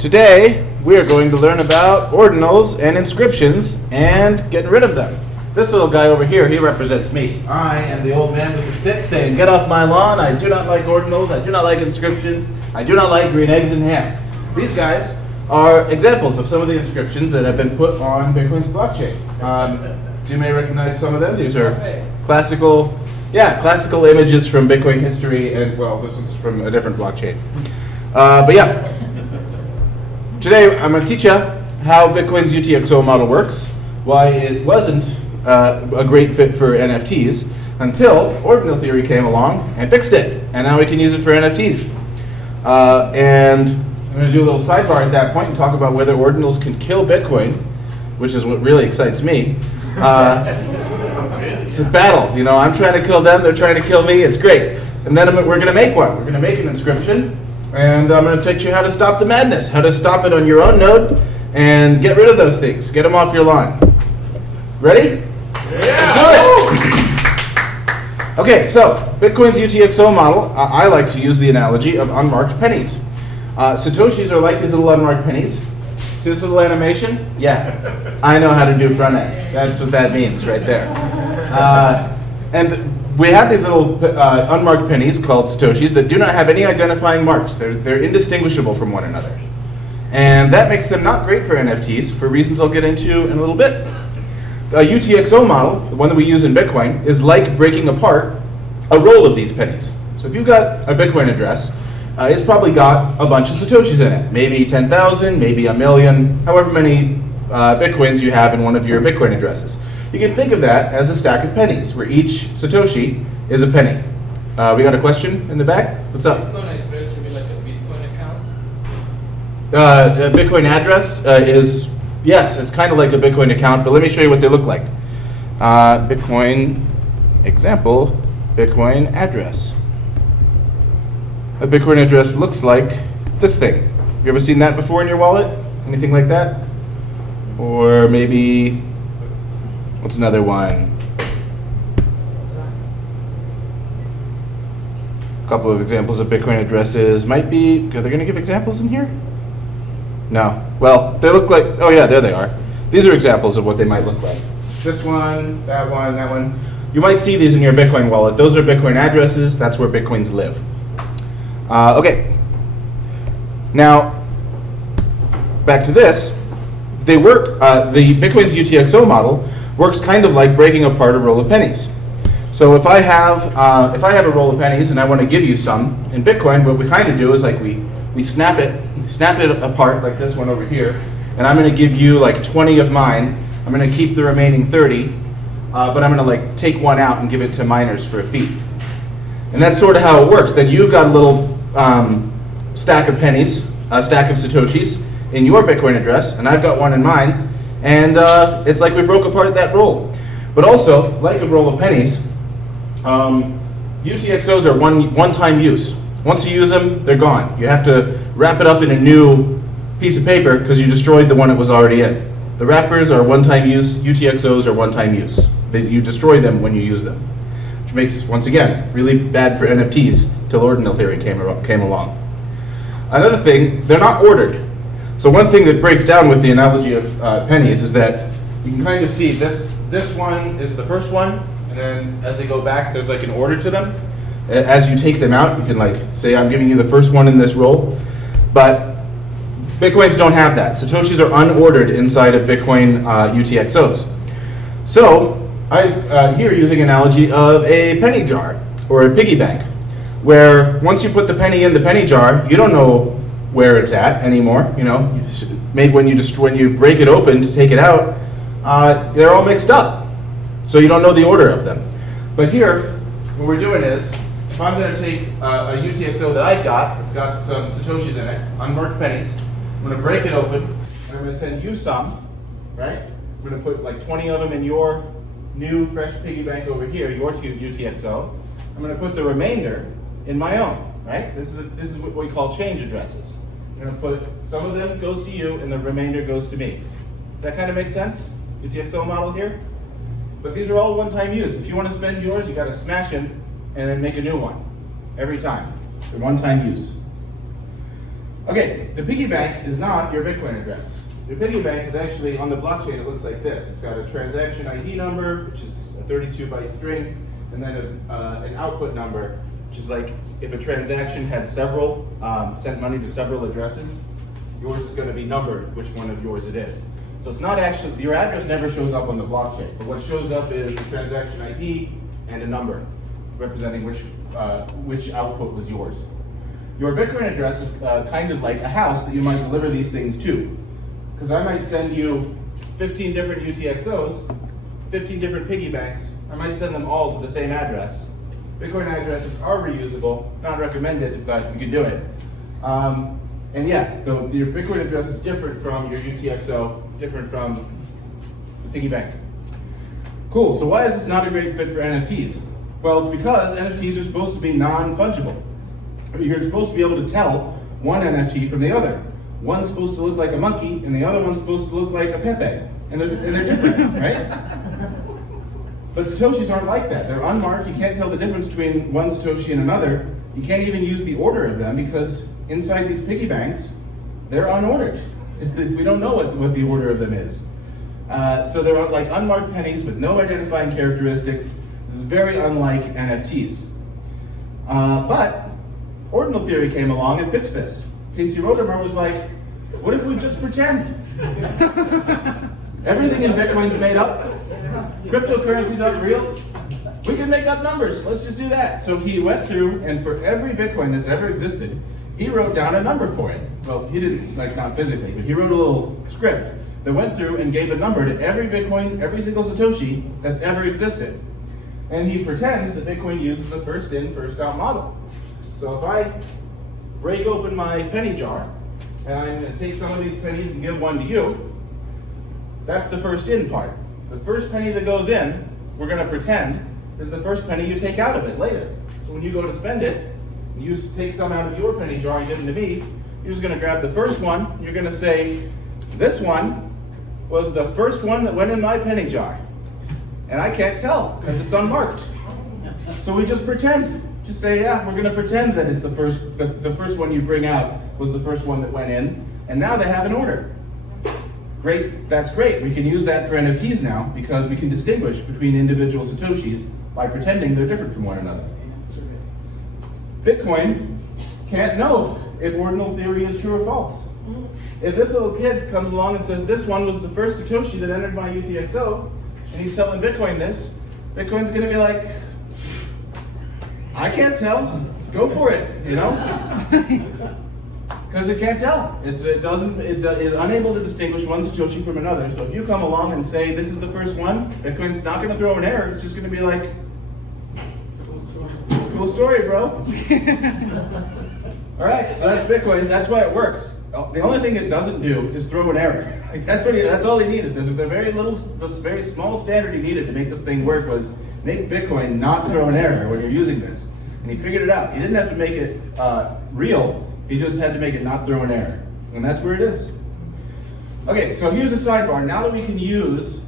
Today, we are going to learn about ordinals and inscriptions and getting rid of them. This little guy over here, he represents me. I am the old man with the stick saying, get off my lawn, I do not like ordinals, I do not like inscriptions, I do not like green eggs and ham. These guys are examples of some of the inscriptions that have been put on Bitcoin's blockchain. You may recognize some of them. These are classical images from Bitcoin history, and well, this one's from a different blockchain. But yeah, today I'm going to teach you how Bitcoin's UTXO model works, why it wasn't a great fit for NFTs until Ordinal Theory came along and fixed it, and now we can use it for NFTs. And I'm going to do a little sidebar at that point and talk about whether ordinals can kill Bitcoin, which is what really excites me. It's a battle, you know. I'm trying to kill them, they're trying to kill me. It's great. And then we're going to make one. We're going to make an inscription, and I'm going to teach you how to stop the madness, how to stop it on your own node, and get rid of those things. Get them off your lawn. Ready? Yeah. Let's do it. Okay, so Bitcoin's UTXO model. I like to use the analogy of unmarked pennies. Satoshis are like these little unmarked pennies. See this little animation? Yeah, I know how to do front end. That's what that means right there. And we have these little unmarked pennies called Satoshis that do not have any identifying marks. They're indistinguishable from one another. And that makes them not great for NFTs for reasons I'll get into in a little bit. A UTXO model, the one that we use in Bitcoin, is like breaking apart a roll of these pennies. So if you've got a Bitcoin address, it's probably got a bunch of Satoshis in it. Maybe 10,000, maybe a million, however many Bitcoins you have in one of your Bitcoin addresses. You can think of that as a stack of pennies, where each Satoshi is a penny. We got a question in the back? What's up? Bitcoin address would be like a Bitcoin account? A Bitcoin address is, yes, it's kind of like a Bitcoin account, but let me show you what they look like. Bitcoin example, Bitcoin address. A Bitcoin address looks like this thing. Have you ever seen that before in your wallet? Anything like that? Or maybe, what's another one? A couple of examples of Bitcoin addresses might be, are they going to give examples in here? No. Well, they look like, oh yeah, there they are. These are examples of what they might look like. This one, that one, that one. You might see these in your Bitcoin wallet. Those are Bitcoin addresses. That's where Bitcoins live. Okay. Now, back to this. They work. The Bitcoin's UTXO model works kind of like breaking apart a roll of pennies. So if I have a roll of pennies and I want to give you some in Bitcoin, what we kind of do is like we snap it apart like this one over here, and I'm going to give you like 20 of mine. I'm going to keep the remaining 30, but I'm going to like take one out and give it to miners for a fee. And that's sort of how it works. Then you've got a little stack of pennies, a stack of Satoshis in your Bitcoin address, and I've got one in mine, and it's like we broke apart that roll. But also, like a roll of pennies, UTXOs are one-time use. Once you use them, they're gone. You have to wrap it up in a new piece of paper because you destroyed the one it was already in. The wrappers are one-time use, UTXOs are one-time use. You destroy them when you use them. Which makes, once again, really bad for NFTs till Ordinal Theory came along. Another thing, they're not ordered. So one thing that breaks down with the analogy of pennies is that you can kind of see this one is the first one, and then as they go back, there's like an order to them. As you take them out, you can like say, I'm giving you the first one in this roll. But Bitcoins don't have that. Satoshis are unordered inside of Bitcoin UTXOs. So I here using analogy of a penny jar or a piggy bank, where once you put the penny in the penny jar, you don't know where it's at anymore. You know, maybe when you break it open to take it out, they're all mixed up, so you don't know the order of them. But here, what we're doing is, if I'm going to take a UTXO that I've got, it's got some Satoshis in it, unmarked pennies, I'm going to break it open, and I'm going to send you some, right? I'm going to put like 20 of them in your new fresh piggy bank over here, your UTXO. I'm going to put the remainder in my own, right? This is what we call change addresses. I'm going to put some of them goes to you and the remainder goes to me. That kind of makes sense? UTXO model here? But these are all one-time use. If you want to spend yours, you got to smash them and then make a new one every time. They're one-time use. Okay, the piggy bank is not your Bitcoin address. Your piggy bank is actually on the blockchain. It looks like this. It's got a transaction ID number, which is a 32-byte string, and then an output number, which is like if a transaction had several, sent money to several addresses, yours is going to be numbered which one of yours it is. So it's not actually, your address never shows up on the blockchain, but what shows up is the transaction ID and a number representing which output was yours. Your Bitcoin address is kind of like a house that you might deliver these things to. Because I might send you 15 different UTXOs, 15 different piggy banks. I might send them all to the same address. Bitcoin addresses are reusable, not recommended, but you can do it. And yeah, so your Bitcoin address is different from your UTXO, different from the piggy bank. Cool, so why is this not a great fit for NFTs? Well, it's because NFTs are supposed to be non-fungible. You're supposed to be able to tell one NFT from the other. One's supposed to look like a monkey, and the other one's supposed to look like a Pepe. And they're different, right? But Satoshis aren't like that. They're unmarked. You can't tell the difference between one Satoshi and another. You can't even use the order of them because inside these piggy banks, they're unordered. We don't know what the order of them is. So they're like unmarked pennies with no identifying characteristics. This is very unlike NFTs. But Ordinal Theory came along and fixed this. Casey Rodemer was like, what if we just pretend? Everything in Bitcoin's made up. Cryptocurrencies aren't real. We can make up numbers. Let's just do that. So he went through, and for every Bitcoin that's ever existed, he wrote down a number for it. Well, he didn't, like not physically, but he wrote a little script that went through and gave a number to every Bitcoin, every single Satoshi that's ever existed. And he pretends that Bitcoin uses a first in, first out model. So if I break open my penny jar, and I'm going to take some of these pennies and give one to you, that's the first in part. The first penny that goes in, we're going to pretend is the first penny you take out of it later. So when you go to spend it, you take some out of your penny jar and give them to me, you're just going to grab the first one, and you're going to say, this one was the first one that went in my penny jar. And I can't tell, because it's unmarked. So we just pretend. Just say, yeah, we're going to pretend that it's the first one you bring out was the first one that went in, and now they have an order. Great, that's great. We can use that for NFTs now because we can distinguish between individual Satoshis by pretending they're different from one another. Bitcoin can't know if ordinal theory is true or false. If this little kid comes along and says, this one was the first Satoshi that entered my UTXO, and he's telling Bitcoin this, Bitcoin's going to be like, I can't tell. Go for it, you know? Because it can't tell. It is unable to distinguish one Satoshi from another. So if you come along and say this is the first one, Bitcoin's not going to throw an error. It's just going to be like, cool story, bro. All right, so that's Bitcoin. That's why it works. The only thing it doesn't do is throw an error. Like that's all he needed. The very small standard he needed to make this thing work was make Bitcoin not throw an error when you're using this. And he figured it out. He didn't have to make it real. He just had to make it not throw an error. And that's where it is. Okay, so here's a sidebar. Now that we can use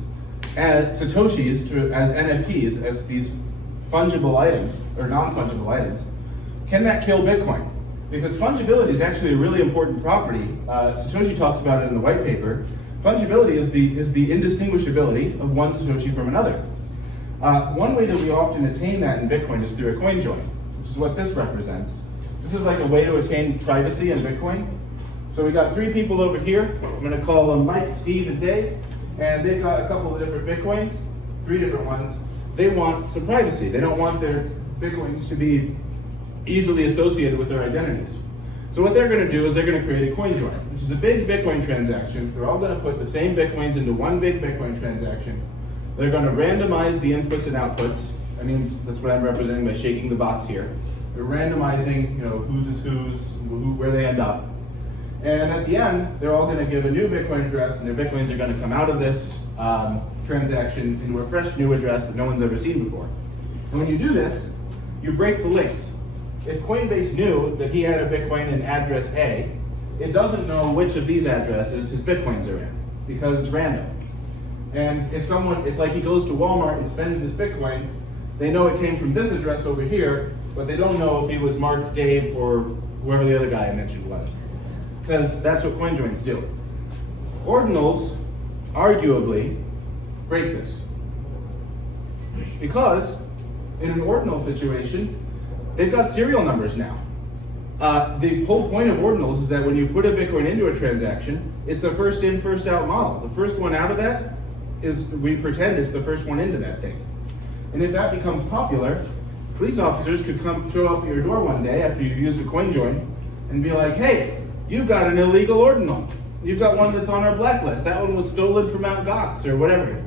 Satoshis as NFTs, as these fungible items, or non-fungible items, can that kill Bitcoin? Because fungibility is actually a really important property. Satoshi talks about it in the white paper. Fungibility is the indistinguishability of one Satoshi from another. One way that we often attain that in Bitcoin is through a coin join, which is what this represents. This is like a way to attain privacy in Bitcoin. So we got three people over here. I'm going to call them Mike, Steve, and Dave. And they've got a couple of different Bitcoins, 3 different ones. They want some privacy. They don't want their Bitcoins to be easily associated with their identities. So what they're going to do is they're going to create a coin join, which is a big Bitcoin transaction. They're all going to put the same Bitcoins into one big Bitcoin transaction. They're going to randomize the inputs and outputs. That means that's what I'm representing by shaking the box here. They're randomizing, whose is whose, where they end up. And at the end, they're all going to give a new Bitcoin address, and their Bitcoins are going to come out of this transaction into a fresh new address that no one's ever seen before. And when you do this, you break the links. If Coinbase knew that he had a Bitcoin in address A, it doesn't know which of these addresses his Bitcoins are in, because it's random. And if it's like he goes to Walmart and spends this Bitcoin, they know it came from this address over here, but they don't know if he was Mark, Dave, or whoever the other guy I mentioned was. because that's what coin joins do. Ordinals, arguably, break this. Because in an ordinal situation, they've got serial numbers now. The whole point of ordinals is that when you put a Bitcoin into a transaction, it's a first in, first out model. The first one out of that is, we pretend it's the first one into that thing. And if that becomes popular, police officers could show up at your door one day after you've used a coin join and be like, hey, you've got an illegal ordinal. You've got one that's on our blacklist. That one was stolen from Mt. Gox or whatever.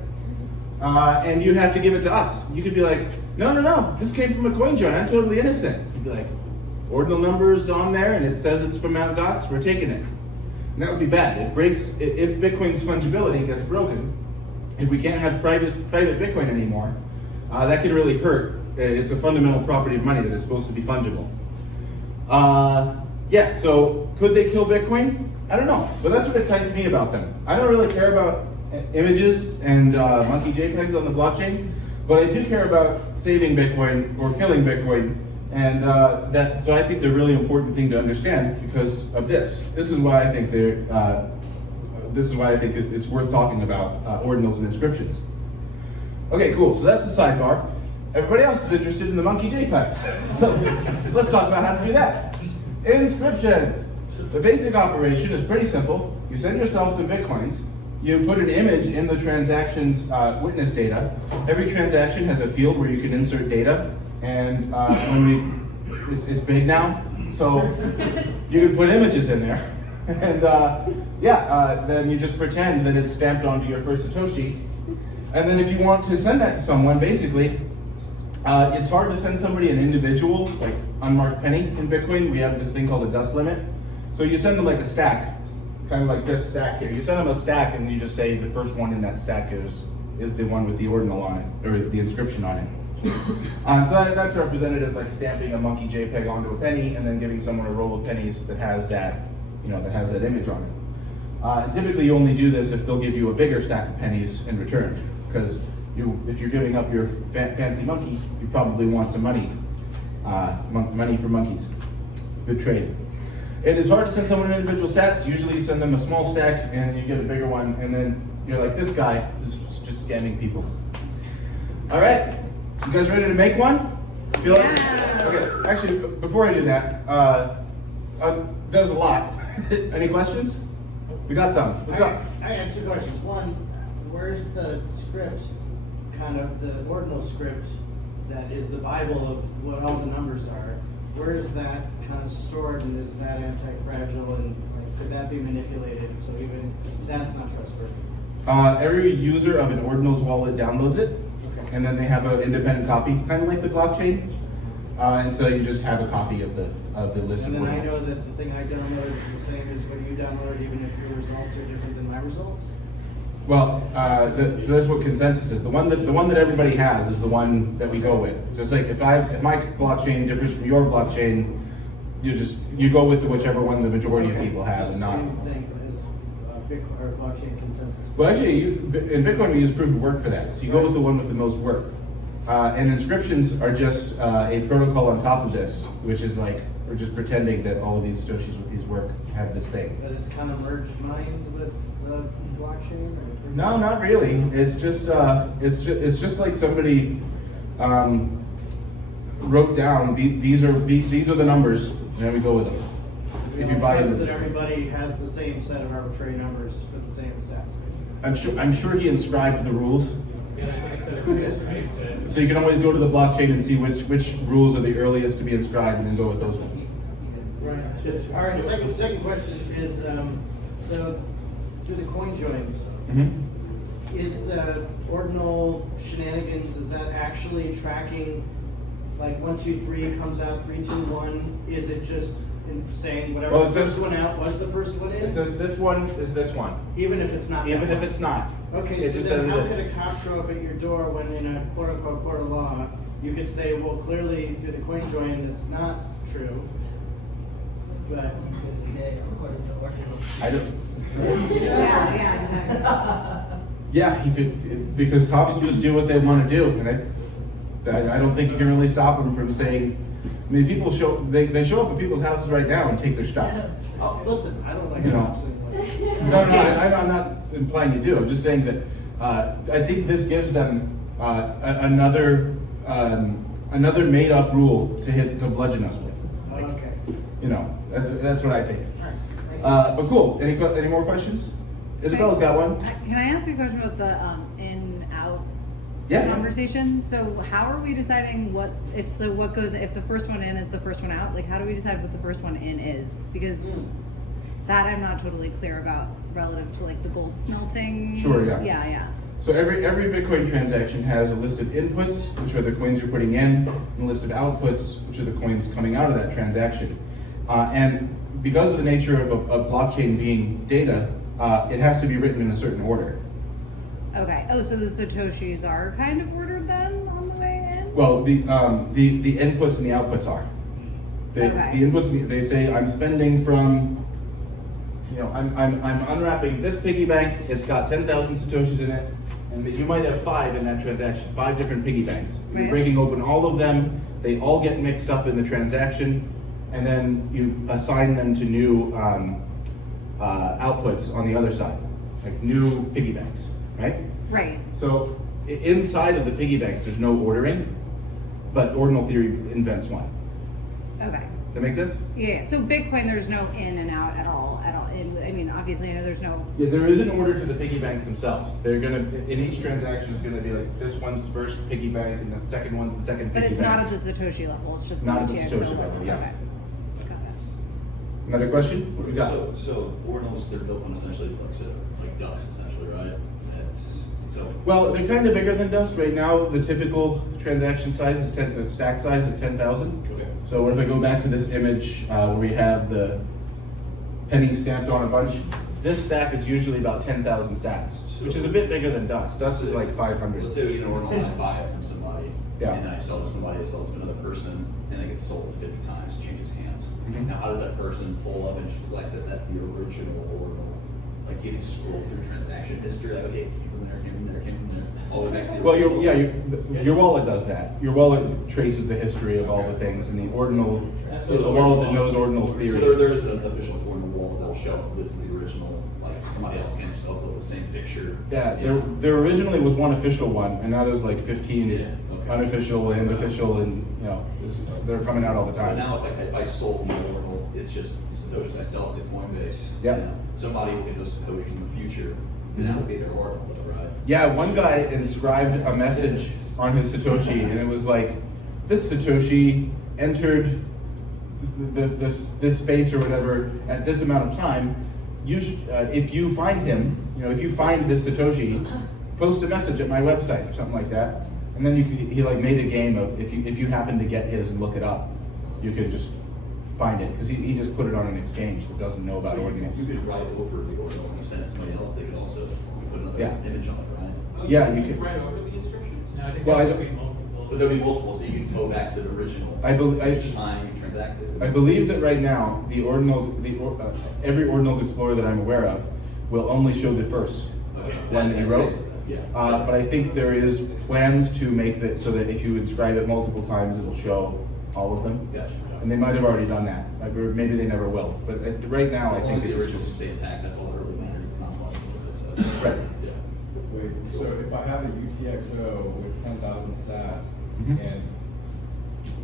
And you have to give it to us. You could be like, no, this came from a coin join. I'm totally innocent. You'd be like, ordinal number's on there and it says it's from Mt. Gox, we're taking it. And that would be bad. It breaks, if Bitcoin's fungibility gets broken, if we can't have private Bitcoin anymore, that can really hurt. It's a fundamental property of money that is supposed to be fungible. Yeah, so could they kill Bitcoin? I don't know, but that's what excites me about them. I don't really care about images and monkey JPEGs on the blockchain, but I do care about saving Bitcoin or killing Bitcoin, and so I think they're a really important thing to understand because of this. This is why I think it's worth talking about ordinals and inscriptions. Okay, cool. So that's the sidebar. Everybody else is interested in the monkey JPEGs. So let's talk about how to do that. Inscriptions. The basic operation is pretty simple. You send yourself some Bitcoins. You put an image in the transaction's witness data. Every transaction has a field where you can insert data. And it's big now, so you can put images in there. And then you just pretend that it's stamped onto your first Satoshi. And then if you want to send that to someone, basically, it's hard to send somebody an individual, like unmarked penny in Bitcoin. We have this thing called a dust limit. So you send them like a stack, kind of like this stack here. You send them a stack and you just say the first one in that stack is the one with the ordinal on it, or the inscription on it. So that's represented as like stamping a monkey JPEG onto a penny and then giving someone a roll of pennies that has that, that has that image on it. Typically you only do this if they'll give you a bigger stack of pennies in return, because if you're giving up your fancy monkey, you probably want some money. Money for monkeys. Good trade. It is hard to send someone individual sats. Usually you send them a small stack and you get a bigger one, and then you're like, this guy is just scamming people. All right, you guys ready to make one? Feel like? Okay, actually, before I do that, that was a lot. Any questions? We got some. What's up? I have two questions. One, where's the script, kind of the ordinal script that is the Bible of what all the numbers are? Where is that kind of stored, and is that anti-fragile, and could that be manipulated? So even that's not trustworthy. Every user of an Ordinals wallet downloads it, and then they have an independent copy, kind of like the blockchain. And so you just have a copy of the list. And of then I Ordinals. know that the thing I downloaded is the same as what you downloaded, even if your results are different than my results. Well, so that's what consensus is. The one that everybody has is the one that we go with. Just like if my blockchain differs from your blockchain, you go with whichever one the majority of people have, and not. Same thing as Bitcoin or blockchain consensus. Well, actually, in Bitcoin we use proof of work for that. So you go with the one with the most work. And inscriptions are just a protocol on top of this, which is like we're just pretending that all of these Satoshis with these work have this thing. But it's kind of merged mined with the blockchain. Or No, not really. It's just like somebody wrote down these are the numbers, and then we go with them. If you buy says them, that everybody has the same set of arbitrary numbers for the same stats, basically. I'm sure he inscribed the rules. So you can always go to the blockchain and see which rules are the earliest to be inscribed, and then go with those ones. Right. All right. Second question is so through the coin joins, is the ordinal shenanigans, is that actually tracking like 1, 2, 3 comes out 3, 2, 1? Is it just saying whatever the first one out was the first one in? It says this one is this one. Even if it's not. Even that if one? it's not. Okay, it so just then says how it could is. a cop show up at your door when in a quote-unquote court of law, you could say, well, clearly through the coin join it's not true, but... I don't. Yeah, exactly. Yeah, he could, because cops just do what they want to do, and I don't think you can really stop them from saying. I mean, people they show up at people's houses right now and take their stuff. Oh, listen, I don't like You know. cops anyway. No, I'm not implying you do. I'm just saying that I think this gives them another made-up rule to bludgeon us with. Okay. You know, that's what I think. All right. Thank you. But cool. Any more questions? Isabella's got one. Can I ask you a question about the in-out Yeah. conversation? So how are we deciding what if the first one in is the first one out? Like, how do we decide what the first one in is? Because that I'm not totally clear about relative to like the gold smelting. Sure, yeah. Yeah. So every Bitcoin transaction has a list of inputs, which are the coins you're putting in, and a list of outputs, which are the coins coming out of that transaction. And because of the nature of a blockchain being data, it has to be written in a certain order. Okay. Oh, so the Satoshis are kind of ordered then on the way in? Well, the inputs and the outputs are. Okay. The inputs, they say I'm spending from, I'm unwrapping this piggy bank. It's got 10,000 Satoshis in it, and you might have 5 in that transaction, 5 different piggy banks. You're Right. breaking open all of them. They all get mixed up in the transaction, and then you assign them to new outputs on the other side, like new piggy banks, right? Right. So inside of the piggy banks, there's no ordering, but Ordinal Theory invents one. Okay. That make sense? Yeah. So Bitcoin, there's no in and out at all. I mean, obviously, I know there's no. Yeah, there is an order to the piggy banks themselves. They're gonna, in each transaction is gonna be like, this one's first piggy bank, and the second one's the second But piggy it's bank. not at the Satoshi level. It's just Not at the UTXO Satoshi level, yeah. Okay. Got it. Another question? What we got? So ordinals, they're built on essentially like ducks, essentially, right? Well, they're kind of bigger than Dust. Right now, the typical transaction size is the stack size is 10,000. Okay. So what if I go back to this image where we have the penny stamped on a bunch? This stack is usually about 10,000 sats, which is a bit bigger than Dust. Dust is like 500. Let's say we get an ordinal and I buy it from somebody, Yeah. and I sell it to somebody, I sell it to another person, and it gets sold 50 times, changes hands. Mhm. Now, how does that person pull up and flex that that's the original ordinal? Like, you can scroll through transaction history, like, okay, came from there, came from there, came from there, all the way back to the Well, original. your wallet does that. Your wallet traces the history of all the things, and the ordinal. So the wallet that knows Ordinals So Theory. there is an official ordinal wallet that'll show this is the original, like somebody else can just upload the same picture. Yeah, there originally was one official one, and now there's like 15 Yeah, okay. unofficial and official, and they're coming out all the But time. now if I sold my ordinal, it's just Satoshis, I sell it to Coinbase. Yep. You know, somebody will get those Satoshis in the future, then that would be their ordinal, right? Yeah, one guy inscribed a message on his Satoshi, and it was like, this Satoshi entered this space or whatever at this amount of time. If you find him, if you find this Satoshi, post a message at my website or something like that. And then he like made a game of if you happen to get his and look it up, you could just find it because he just put it on an exchange that doesn't know about ordinals. You could write over the ordinal, and you send it to somebody else, they could also put another Yeah. image on it, right? Yeah, you could. Write over the inscriptions? No, I think Well, there I would don't- be multiple. But there'll be multiple, so you can go back to the original. Each time you transact it. I believe that right now the ordinals, every ordinals explorer that I'm aware of, will only show the first Okay. one that he wrote. saves it, Yeah. But I think there is plans to make that so that if you inscribe it multiple times, it'll show all of them. Gotcha. And they might have already done that, or maybe they never will. But right now, I As long think as the it's originals just stay intact, that's all that really matters. It's not much of this. right. Yeah. Wait, so if I have a UTXO with 10,000 sats Mhm. and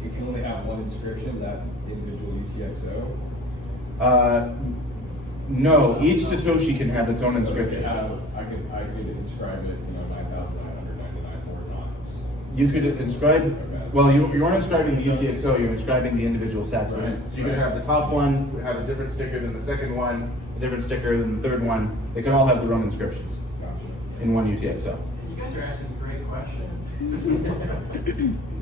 it can only have one inscription, that individual UTXO? No, each Satoshi can have its own So inscription. I could inscribe it, 9,999 more times. You could inscribe, well, you aren't inscribing the UTXO, you're inscribing the individual sats within. Right. So you could have the top one, have a different sticker than the second one, a different sticker than the third one. They could all have their own inscriptions Gotcha. in one UTXO. You guys are asking great questions.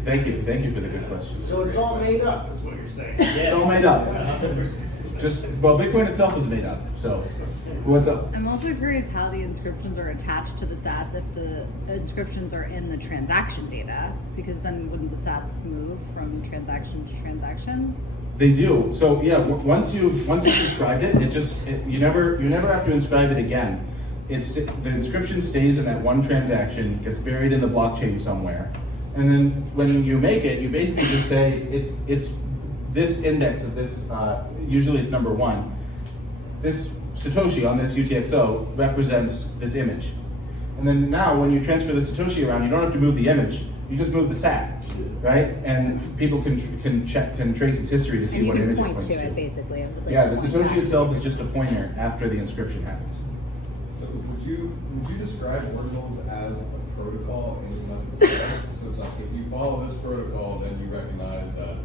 Thank you for the good questions. So it's all made up, is what you're saying? It's all made up. Bitcoin itself is made up, so, what's up? I'm also curious how the inscriptions are attached to the sats if the inscriptions are in the transaction data, because then wouldn't the sats move from transaction to transaction? They do. So yeah, once you inscribed it, you never have to inscribe it again. The inscription stays in that one transaction, gets buried in the blockchain somewhere, And then when you make it, you basically just say it's this index of this, usually it's number 1. This Satoshi on this UTXO represents this image. And then now when you transfer the Satoshi around, you don't have to move the image, you just move the SAT, right? And people can trace its history to see And you what can image it point points to it basically. and, like, Yeah, the point Satoshi back. itself is just a pointer after the inscription happens. So would you describe ordinals as a protocol and not the set? So it's like, if you follow this protocol, then you recognize that,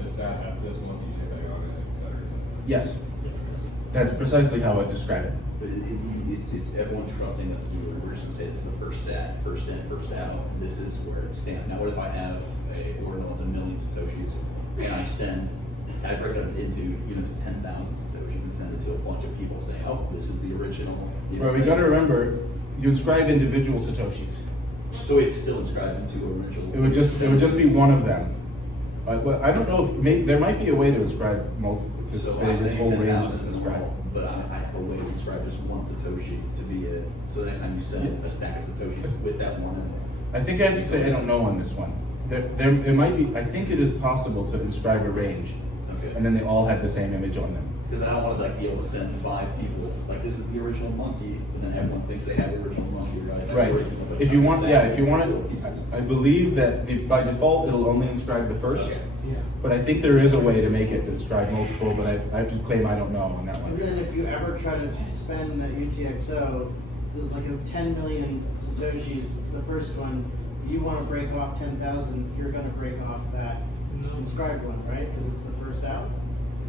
this set has this monkey JPEG on it, et cetera, et cetera. Yes, that's precisely how I describe it. But it's everyone trusting that the new version says it's the first SAT, first in, first out, and this is where it stands. Now, what if I have a ordinal that's 1 million Satoshis, and I break it up into units of 10,000 Satoshis and send it to a bunch of people saying, oh, this is the original. Well, we gotta remember, you inscribe individual Satoshis. So it's still inscribed into original. It would just be one of them. But I don't know if, maybe, there might be a way to inscribe multiple, to So say I'm this saying whole range 10,000 is is inscribed. normal, but I have a way to inscribe just one Satoshi to be a, so the next time you send a stack of Satoshis with that one in it. I think I have to say I don't know on this one. It might be, I think it is possible to inscribe a range, Okay. and then they all have the same image on them. Because I don't want to be able to send 5 people, like this is the original monkey, and then everyone thinks they have the original monkey, right? That's Right. where can look up If you want, stacks yeah, of if you want little it, pieces. I believe that by default it'll only inscribe the first. Okay. Yeah. But I think there is a way to make it inscribe multiple, but I have to claim I don't know on that And one. then if you ever try to spend that UTXO, there's like a 10 million Satoshis, it's the first one. You want to break off 10,000, you're going to break off that inscribed one, right? Because it's the first out.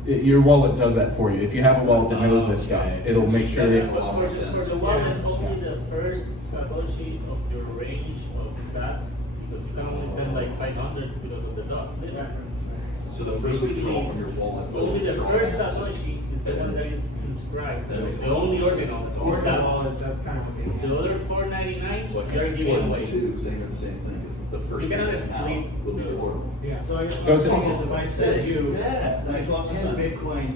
Your wallet does that for you. If you have a wallet that knows this stuff, it'll make sure That it's. makes a lot more For sense. the one that only the first Satoshi of your range of sats, because you can only send like 500 because of the dust limit. So the first withdrawal from your wallet. will Only the withdraw first that. Satoshi is the one that is inscribed. That makes The a lot only more sense. ordinal. It's is ordinal that. wallets, that's kind of what they The other 499, So I they're can split given them by away. 2, saying they're the same thing, because the first You cannot transaction out split will be the ordinal. Yeah. So I guess So what I'm it's- saying is if I send you Yeah, that like makes a lot more 10 sense. Bitcoin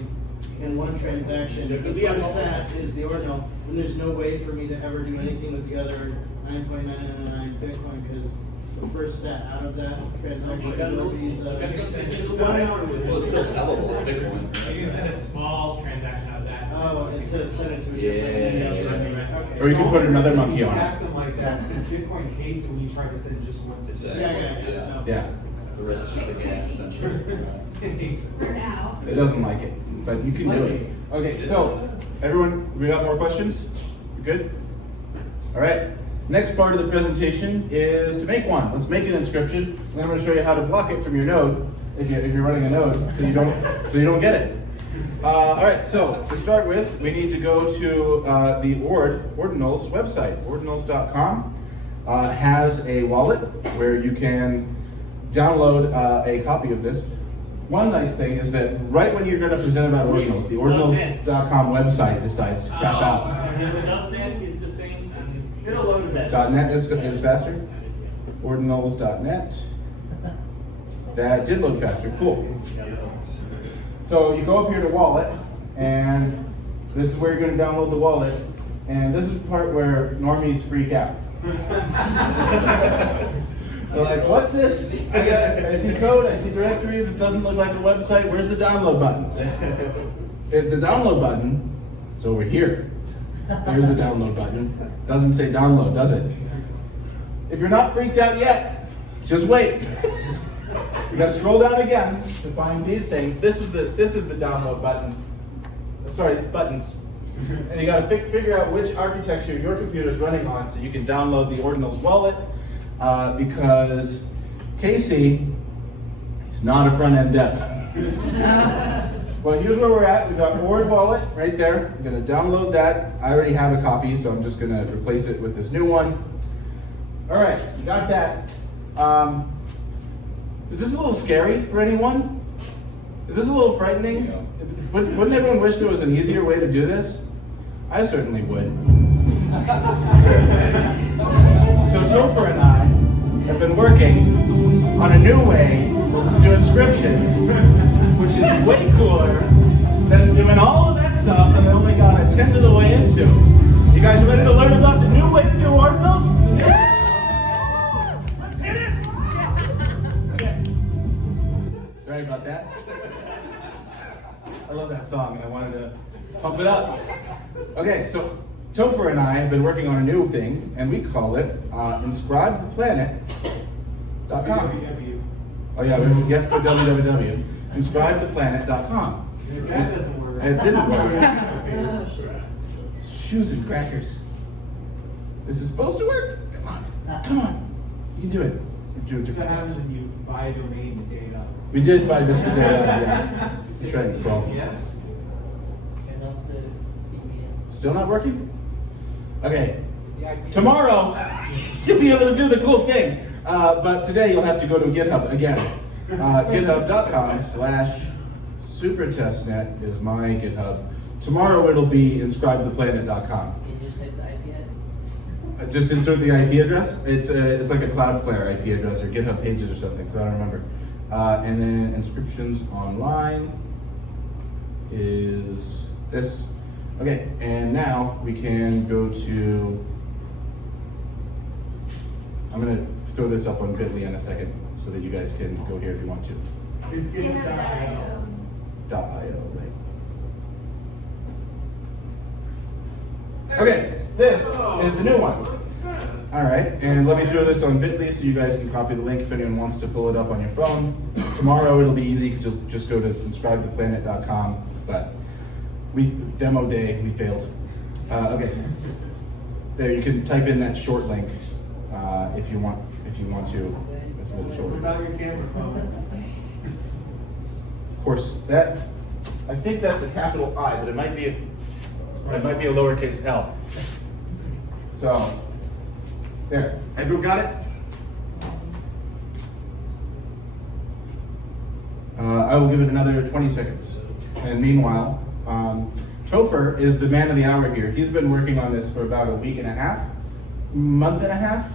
in one transaction, There the could be a first moment. SAT is the ordinal, then there's no way for me to ever do anything with the other 9.999 Bitcoin because the first SAT out of that transaction will be the. Well, it's still sellable, it's Bitcoin. You can send a small transaction out of that. Oh, and to send it to a different. Yeah. Okay. Or you can put another monkey on it. Stack them like that, because Bitcoin hates it when you try to send just one. It's system. Yeah. Yeah, The rest is just the gas, essentially. It hates it. For now. it doesn't like it, but you can do it. Okay, so everyone, we got more questions? You good? All right. Next part of the presentation is to make one. Let's make an inscription. Then I'm going to show you how to block it from your node if you're running a node, so you don't get it. All right. So to start with, we need to go to the Ordinals website. Ordinals.com has a wallet where you can download a copy of this. One nice thing is that right when you're going to present about Ordinals, the Ordinals.com website decides to crap out. .net is the same as it's. It'll load it. .net is faster. Ordinals.net. That did load faster. Cool. So you go up here to wallet, and this is where you're going to download the wallet. And this is the part where normies freak out. They're like, what's this? I see code, I see directories, it doesn't look like a website. Where's the download button? The download button is over here. Here's the download button. Doesn't say download, does it? If you're not freaked out yet, just wait. You gotta scroll down again to find these things. This is the download button. Sorry, buttons. And you gotta figure out which architecture your computer is running on so you can download the Ordinals wallet. Because Casey, he's not a front-end dev. Well, here's where we're at. We got Ord wallet right there. I'm gonna download that. I already have a copy, so I'm just gonna replace it with this new one. All right, you got that. Is this a little scary for anyone? Is this a little frightening? Wouldn't everyone wish there was an easier way to do this? I certainly would. So Topher and I have been working on a new way to do inscriptions, which is way cooler than doing all of that stuff and I only got a tenth of the way into. You guys ready to learn about the new way to do ordinals? Let's hit it! Sorry about that. I love that song and I wanted to pump it up. Okay, so Topher and I have been working on a new thing and we call it inscribetheplanet.com. www. Oh yeah, you have to put www. Inscribetheplanet.com. That doesn't work. And it didn't work. Shoes and crackers. This is supposed to work? Come on. Come on. You can do it. You do it So different. what happens when you buy a domain the day of? We did buy this today. Yeah. We tried Chrome. Yes. Turn off the VPN. Still not working? Okay. The IP. Tomorrow, you'll be able to do the cool thing. But today you'll have to go to GitHub again. GitHub.com/Super Testnet is my GitHub. Tomorrow it'll be inscribetheplanet.com. Can you just type the IP ad? Just insert the IP address. It's like a Cloudflare IP address or GitHub Pages or something, so I don't remember. And then Inscriptions Online is this. Okay, and now we can go to, I'm gonna throw this up on Bitly in a second so that you guys can go here if you want to. It's getting .io. .io, right? Okay, this is the new one. All right, and let me throw this on Bitly so you guys can copy the link if anyone wants to pull it up on your phone. Tomorrow it'll be easy because you'll just go to inscribetheplanet.com, but demo day, we failed. Okay, there you can type in that short link if you want to. That's a little What shorter. about your camera phone? Of course, that I think that's a capital I, but it might be a lowercase l. So there, everyone got it? I will give it another 20 seconds. And meanwhile, Topher is the man of the hour here. He's been working on this for about a week and a half, month and a half,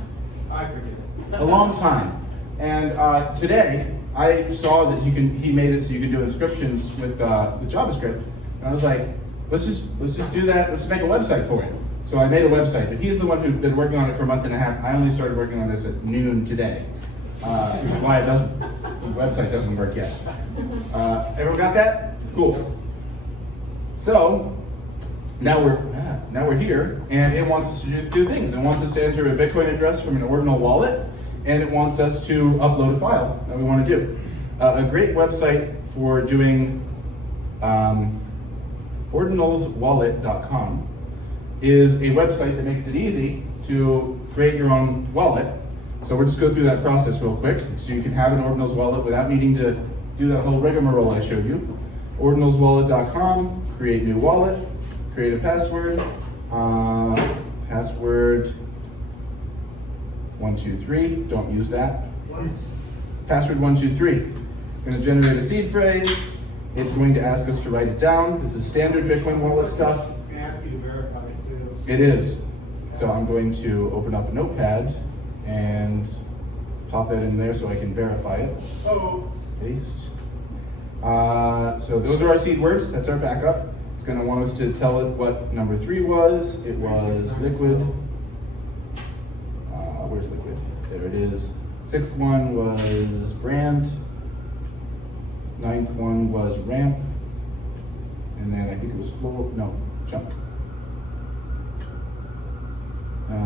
I forget it. a long time. And today, I saw that he made it so you can do inscriptions with JavaScript. And I was like, let's just do that. Let's make a website for it. So I made a website, but he's the one who's been working on it for a month and a half. I only started working on this at noon today, which is why the website doesn't work yet. Everyone got that? Cool. So now we're here, and it wants us to do two things. It wants us to enter a Bitcoin address from an Ordinal wallet, and it wants us to upload a file that we want to do. A great website for doing ordinalswallet.com is a website that makes it easy to create your own wallet. So we'll just go through that process real quick. So you can have an Ordinals wallet without needing to do that whole rigmarole I showed you. Ordinalswallet.com, create new wallet, create a password, password 123, don't use that. Password 123. We're going to generate a seed phrase. It's going to ask us to write it down. This is standard Bitcoin wallet stuff. I was going to ask you to verify it too. It is. So I'm going to open up a notepad and pop that in there so I can verify it. Oh. Paste. So those are our seed words. That's our backup. It's going to want us to tell it what number 3 was. It was liquid. Where's liquid? There it is. 6th one was brand. 9th one was ramp. And then I think it was chunk.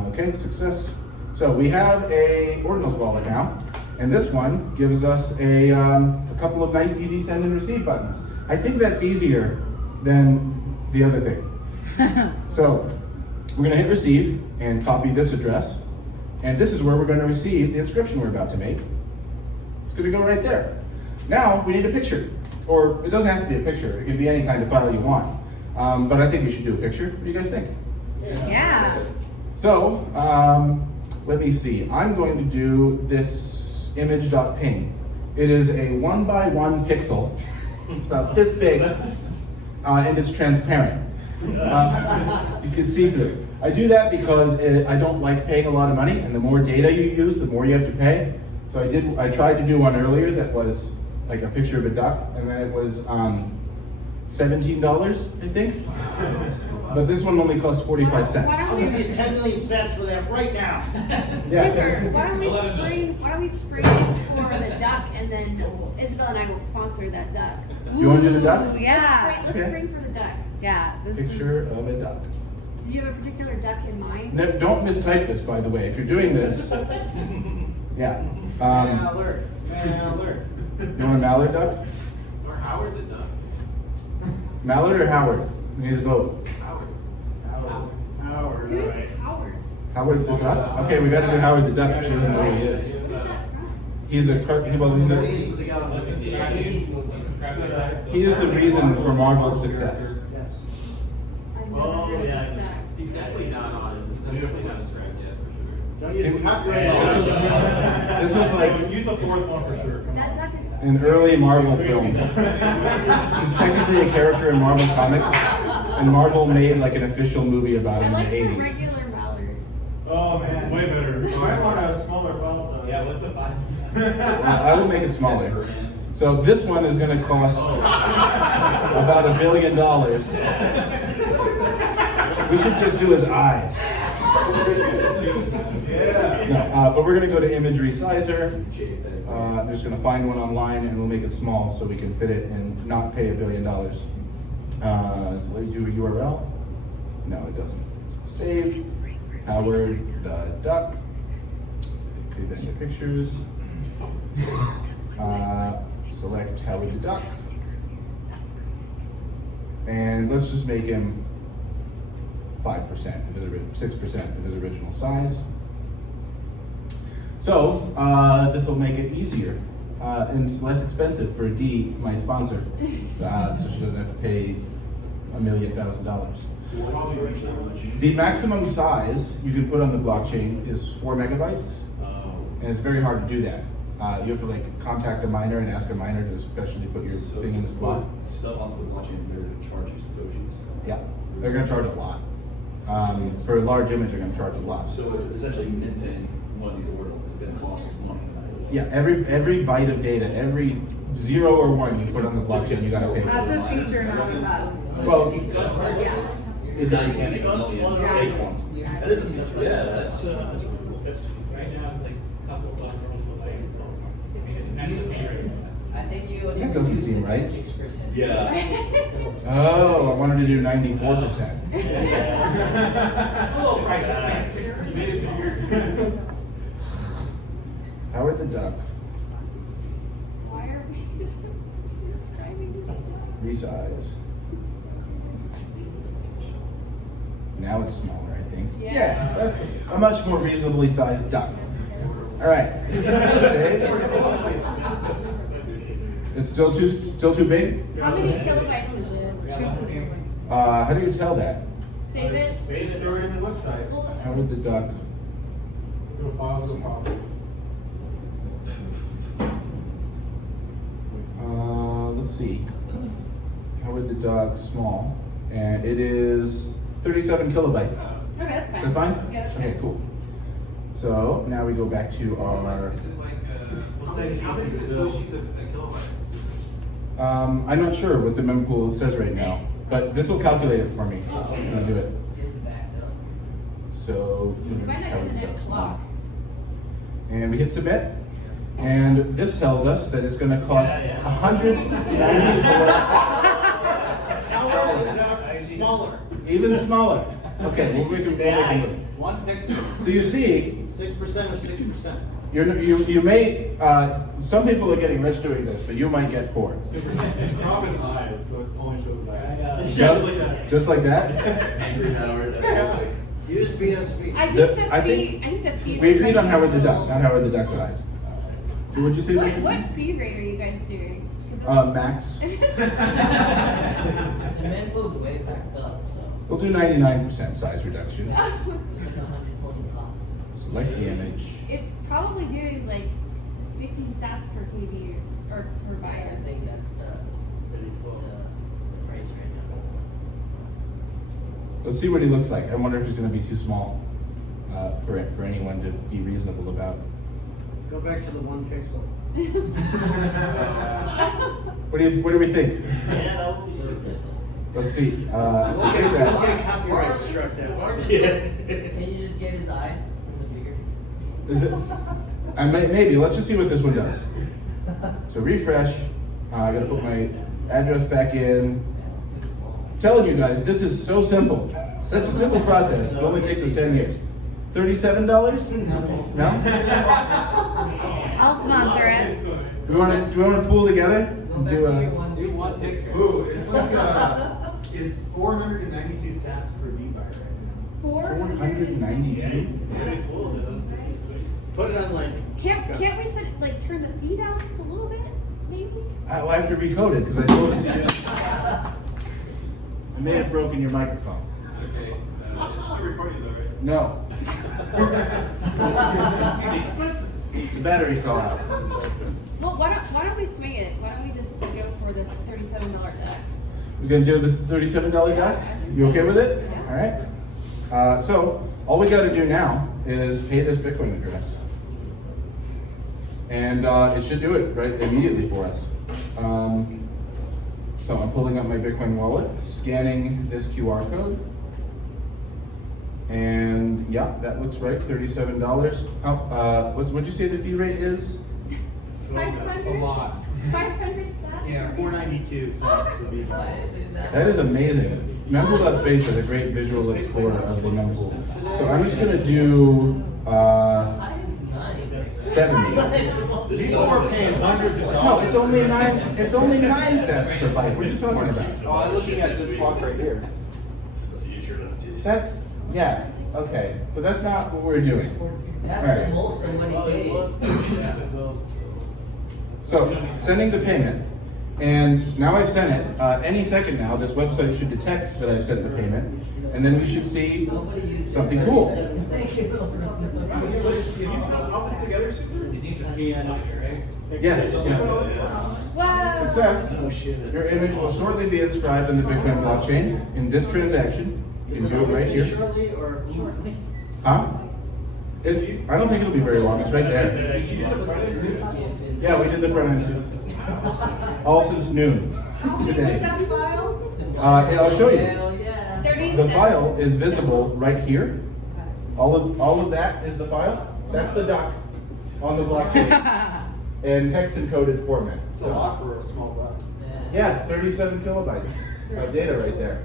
Okay, success. So we have a Ordinals wallet now, and this one gives us a couple of nice, easy send and receive buttons. I think that's easier than the other thing. So we're going to hit receive and copy this address, and this is where we're going to receive the inscription we're about to make. It's going to go right there. Now we need a picture, or it doesn't have to be a picture. It can be any kind of file you want, but I think we should do a picture. What do you guys think? Yeah. So, let me see. I'm going to do this image.ping. It is a 1x1 pixel. It's about this big, and it's transparent. You can see through it. I do that because I don't like paying a lot of money, and the more data you use, the more you have to pay. So I tried to do one earlier that was like a picture of a duck, and then it was $17, I think. But this one only costs 45 cents. Why I'm don't gonna we, get 10 million sats for that right now. Zipper, why don't we spring for the duck and then Isabel and I will sponsor that duck. You want to do the duck? Ooh, yeah. Let's Okay. spring for the duck. Yeah. This Picture of a duck. Do you have a particular duck in mind? No, don't mistype this, by the way. If you're doing this, yeah. Mallard, Mallard. You want a mallard duck? Or Howard the Duck. Mallard or Howard? We need to vote. Howard. Howard, Who's right. Howard? Howard the duck? Okay, we gotta do Howard the duck if she doesn't know who he is. Who's that from? He's a well, He's the guy that lived in the he is the reason for Marvel's success. Yes. I've never Oh, heard of yeah. this duck. He's definitely not on. He's definitely not striped yet, for sure. Don't use the copyright. This was like Use the fourth one for sure. That duck is. an early Marvel film. He's technically a character in Marvel Comics, and Marvel made like an official movie about I him like the in the 80s. regular mallard. Oh man, way better. I want a smaller file size. Yeah, what's the size? I will make it smaller. So this one is going to cost about $1 billion. We should just do his eyes. Yeah. No, but we're going to go to imagery sizer. I'm just going to find one online and we'll make it small so we can fit it and not pay $1 billion. So let me do a URL. No, it doesn't. So save. Howard the duck. See that in the pictures. Select Howard the duck. And let's just make him 5% of his 6% of his original size. So this will make it easier and less expensive for Dee, my sponsor, so she doesn't have to pay $1,000,000. The maximum size you can put on the blockchain is 4 megabytes, and it's very hard to do that. You have to like contact a miner and ask a miner to especially put your thing in this block. Stuff onto the blockchain, they're going to charge you Satoshis. Yeah, they're going to charge a lot. For a large image, they're going to charge a lot. So it's essentially minting one of these ordinals is going to cost money. Yeah, every byte of data, every 0 or 1 you put on the blockchain, you got to pay for. That's a feature, not a bug. Well, Yeah. Is now you can't make a million Yeah. fake ones. That is a feature. Yeah, that's Right now, it's like a couple of platforms with like, I think you only. That doesn't seem right. 6%. yeah. Oh, I wanted to do 94%. Howard the duck, Why are we describing this duck? resize. Now it's smaller, I think. Yeah. That's a much more reasonably sized duck. All right. Save. It's still too big? How many kilobytes is it? How do you tell that? Save it. Throw it in the website. Well, Howard the duck. Go files and copies. Let's see. Howard the duck, small, and it is 37 kilobytes. okay, that's Is fine. that fine? Yeah, that's Okay, fine. cool. So now we go back to our. We'll say how many Satoshis a kilobyte? I'm not sure what the mempool says right now, but this will calculate it for me. I'm gonna do it. It's backed up. So We might not Howard get the the next duck, small. block. And we hit submit. And this tells us that it's going to cost $194. Howard the duck, smaller. Even smaller. Okay, we'll make it Nice. 1 pixel. So you see, 6% of 6%. you may, some people are getting rich doing this, but you might get poor. It's from his eyes, so it only shows that. Just like that? Angry Howard. Use BSV. I So, think I the think fee. I think the fee. We rate agreed might on be Howard the a Duck, little- not Howard the Duck's eyes. So what'd you say? What, Vicky? what fee rate are you guys doing? 'Cause Max. The mempool's way backed up, so We'll do 99% size reduction. it's like 120 blocks. Select the image. it's probably doing like 15 sats per KB or per I byte. think that's the price right now. Let's see what he looks like. I wonder if he's going to be too small for anyone to be reasonable about. Go back to the 1 pixel. What do we think? Yeah, that would be good. Let's see. Let's So take get that. copyright struck down. Can you just get his eyes from the bigger? Is it? Maybe. Let's just see what this one does. So refresh. I gotta put my address back in. I'm telling you guys, this is so simple. Such a simple process. It only takes us 10 years. $37? No? I'll sponsor it. Do we want to pool together? And do a, Do what pixel? Ooh, it's like it's 492 sats per VByte right now. 492? Very full, it's crazy. Put it on lightning. Can't we set, like turn the feed out just a little bit, maybe? I'll have to recode it because I told it to do. I may have broken your microphone. It's okay. It's still recording though, right? No. It's expensive. The battery fell out. Well, why don't we swing it? Why don't we just go for this $37 deck? We're gonna do this $37 guy? You okay with it? Yeah. All right. So all we got to do now is pay this Bitcoin address, and it should do it right immediately for us. So I'm pulling up my Bitcoin wallet, scanning this QR code, and yeah, that looks right. $37. What'd you say the fee rate is? 500? A lot. 500 sats? Yeah, 492 sats per VByte. That is amazing. Mempool.space has a great visual explorer of the mempool. So I'm just gonna do 70. People are paying hundreds of No, dollars. it's only 9. It's only 9 cents per byte. What are you talking about? Oh, I'm looking at this block right here. Just the future of it. That's okay, but that's not what we're doing. That's Alright. the most somebody Well, it paid. was 2 years ago, so. So sending the payment, and now I've sent it. Any second now, this website should detect that I've sent the payment, and then we should see Nobody used something it. cool. Thank you. Can you put all this together, Super? Yeah. Wow. Success. Your image will shortly be inscribed in the Bitcoin blockchain in this transaction. You Is can it do it right obviously here. shortly or shortly? Huh? I don't think it'll be very long. It's right there. Yeah, we did the front end too. All since noon today. I'll show you. Hell yeah. 30 The cents. file is visible right here. All of that is the file. That's the doc on the blockchain in hex encoded format. It's a lot for a small block. Yeah, 37 kilobytes of data right there.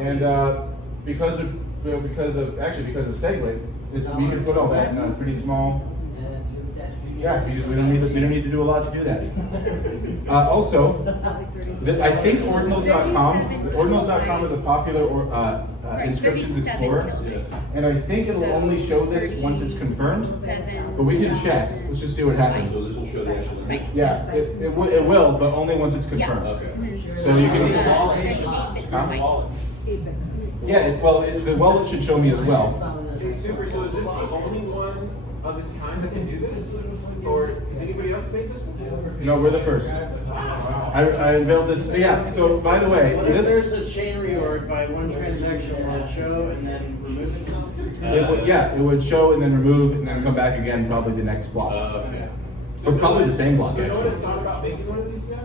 And because of Segwit, we can put all that in a pretty small. Yeah, because we don't need to do a lot to do that. Also, I think ordinals.com is a popular inscriptions explorer, and I think it'll only show this once it's confirmed. But we can check. Let's just see what So happens. this will show the actual. Yeah, it will, but only once it's confirmed. Okay. So you can. Wallet. The wallet should show me as well. Hey, Super, so is this the only one of its kind that can do this? Or has anybody else made this before? No, we're the first. I unveiled this. Yeah. So by the way, What if this. there's a chain reorg by one transaction will it show and then remove itself? It would show and then remove and then come back again probably the next block. Okay. Or probably the same block So no one has actually. thought about making one of these yet?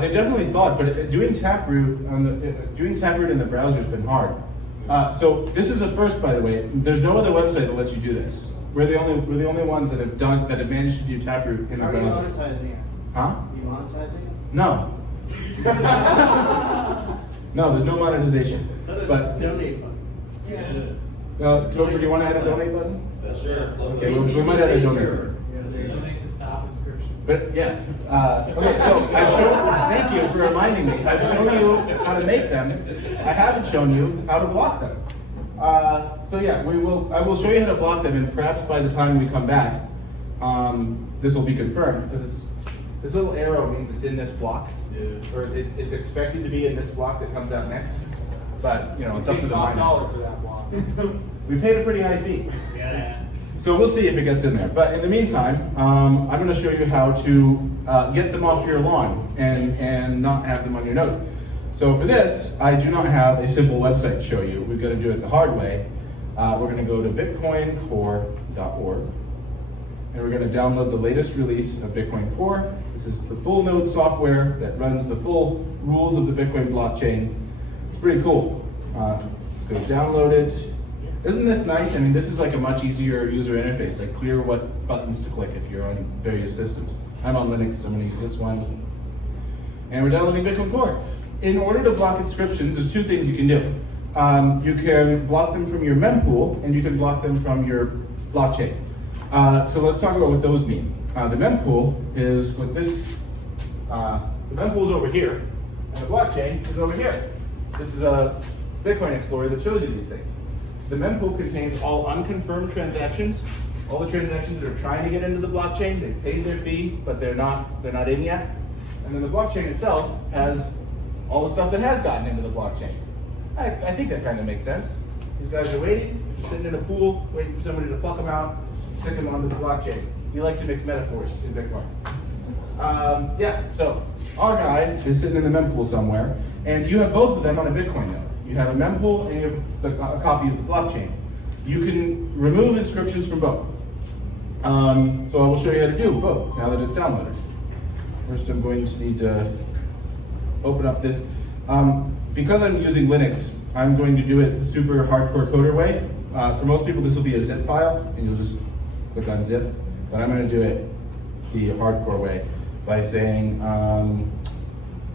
They definitely thought, but doing Taproot in the browser has been hard. So this is a first, by the way. There's no other website that lets you do this. We're the only ones that have managed to do Taproot in the How are you browser. monetizing it? Huh? Are you monetizing it? No. No, there's no monetization. But Donate button. Topher, do you want to add a donate button? Sure. Okay, we might add a donate button. But yeah, okay, so thank you for reminding me. I've shown you how to make them. I haven't shown you how to block them. So yeah, I will show you how to block them, and perhaps by the time we come back, this will be confirmed, because this little arrow means it's in this block, or it's expected to be in this block that comes out next. But it's up to the Top miner. dollar for that block. We paid a pretty high fee. Yeah. So we'll see if it gets in there. But in the meantime, I'm going to show you how to get them off your lawn and not have them on your node. So for this, I do not have a simple website to show you. We've got to do it the hard way. We're going to go to bitcoincore.org. and we're going to download the latest release of Bitcoin Core. This is the full node software that runs the full rules of the Bitcoin blockchain. It's pretty cool. Let's go download it. Isn't this nice? I mean, this is like a much easier user interface, like clear what buttons to click if you're on various systems. I'm on Linux, so I'm going to use this one. And we're downloading Bitcoin Core. In order to block inscriptions, there's two things you can do. You can block them from your mempool, and you can block them from your blockchain. So let's talk about what those mean. The mempool is what this, the mempool is over here, and the blockchain is over here. This is a Bitcoin Explorer that shows you these things. The mempool contains all unconfirmed transactions, all the transactions that are trying to get into the blockchain. They've paid their fee, but they're not in yet. And then the blockchain itself has all the stuff that has gotten into the blockchain. I think that kind of makes sense. These guys are waiting, they're sitting in a pool, waiting for somebody to pluck them out, stick them onto the blockchain. We like to mix metaphors in Bitcoin. Yeah, so our guy is sitting in the mempool somewhere, and you have both of them on a Bitcoin node. You have a mempool and you have a copy of the blockchain. You can remove inscriptions from both. So I will show you how to do both now that it's downloaded. First, I'm going to need to open up this. Because I'm using Linux, I'm going to do it the super hardcore coder way. For most people, this will be a zip file, and you'll just click on zip. But I'm going to do it the hardcore way by saying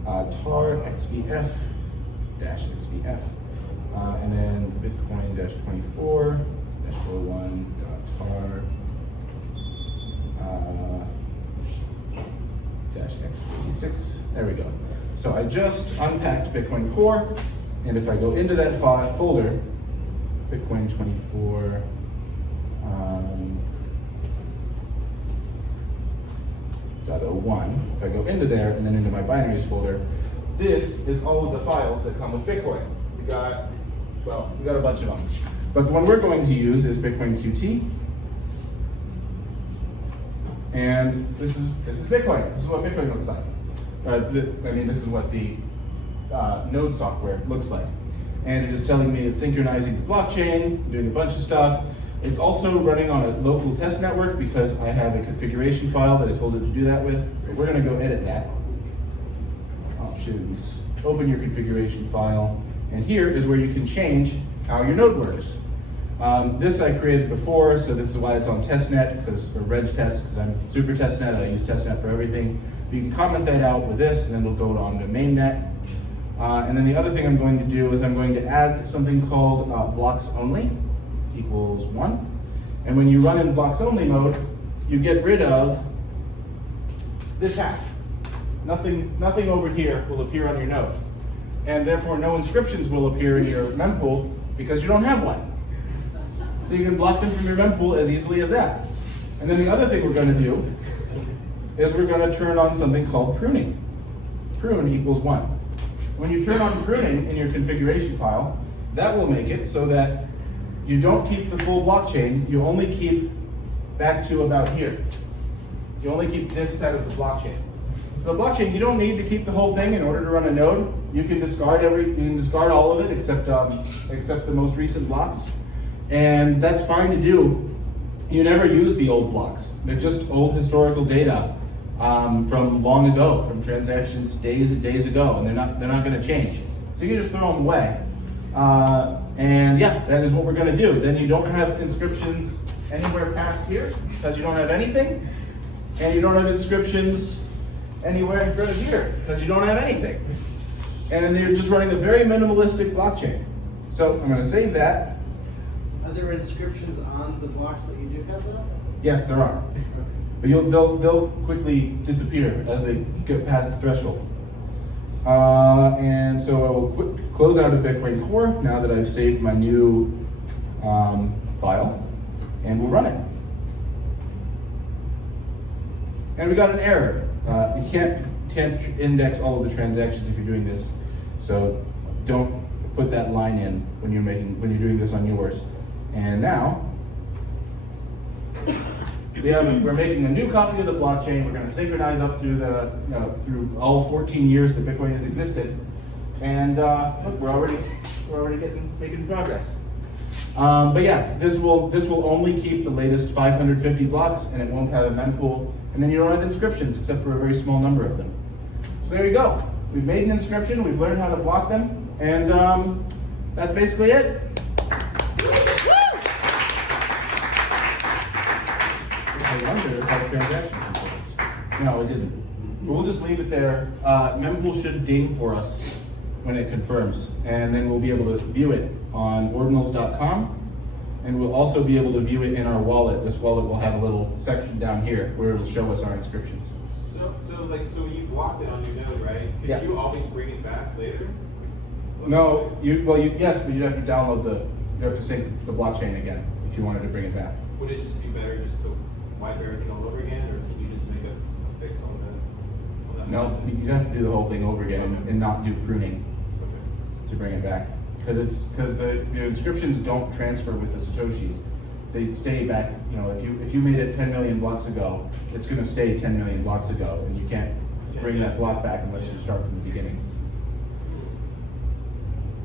tar xvf -xvf, and then bitcoin-24-01.tar -x86. There we go. So I just unpacked Bitcoin Core, and if I go into that folder, Bitcoin 24, .01, if I go into there and then into my binaries folder, this is all of the files that come with Bitcoin. We got a bunch of them. But the one we're going to use is Bitcoin QT. And this is Bitcoin. This is what Bitcoin looks like. This is what the node software looks like. And it is telling me it's synchronizing the blockchain, doing a bunch of stuff. It's also running on a local test network because I have a configuration file that I told it to do that with. But we're going to go edit that. Options, open your configuration file. And here is where you can change how your node works. This I created before, so this is why it's on testnet, or reg test, because I'm Super Testnet, I use testnet for everything. You can comment that out with this, and then it'll go on to mainnet. And then the other thing I'm going to do is I'm going to add something called blocks only, equals 1. And when you run in blocks only mode, you get rid of this hash. Nothing over here will appear on your node. And therefore no inscriptions will appear in your mempool because you don't have one. So you can block them from your mempool as easily as that. And then the other thing we're going to do is we're going to turn on something called pruning. Prune equals 1. When you turn on pruning in your configuration file, that will make it so that you don't keep the full blockchain, you only keep back to about here. You only keep this set of the blockchain. So the blockchain, you don't need to keep the whole thing in order to run a node. You can discard all of it except the most recent blocks. And that's fine to do. You never use the old blocks. They're just old historical data from long ago, from transactions days and days ago, and they're not going to change. So you can just throw them away. And yeah, that is what we're going to do. Then you don't have inscriptions anywhere past here because you don't have anything, and you don't have inscriptions anywhere in front of here because you don't have anything. And you're just running a very minimalistic blockchain. So I'm going to save that. Are there inscriptions on the blocks that you do have though? Yes, there are. But they'll quickly disappear as they get past the threshold. And so I will close out of Bitcoin Core now that I've saved my new file, and we'll run it. And we got an error. You can't index all of the transactions if you're doing this, so don't put that line in when you're doing this on yours. And now we're making a new copy of the blockchain. We're going to synchronize up through through all 14 years that Bitcoin has existed, and look, we're already making progress. But yeah, this will only keep the latest 550 blocks, and it won't have a mempool. And then you don't have inscriptions except for a very small number of them. So there you go. We've made an inscription. We've learned how to block them, and that's basically it. I wonder if our transaction confirms. No, it didn't. But we'll just leave it there. Mempool should ding for us when it confirms, and then we'll be able to view it on ordinals.com, and we'll also be able to view it in our wallet. This wallet will have a little section down here where it'll show us our inscriptions. So you blocked it on your node, right? Could Yeah. you always bring it back later? No, yes, but you'd have to download you have to sync the blockchain again if you wanted to bring it back. Would it just be better just to wipe everything all over again, or can you just make a fix on that? No, you'd have to do the whole thing over again and not do pruning to bring it back. Because the inscriptions don't transfer with the Satoshis. They stay back, if you made it 10 million blocks ago, it's gonna stay 10 million blocks ago, and you can't bring that block back unless you start from the beginning.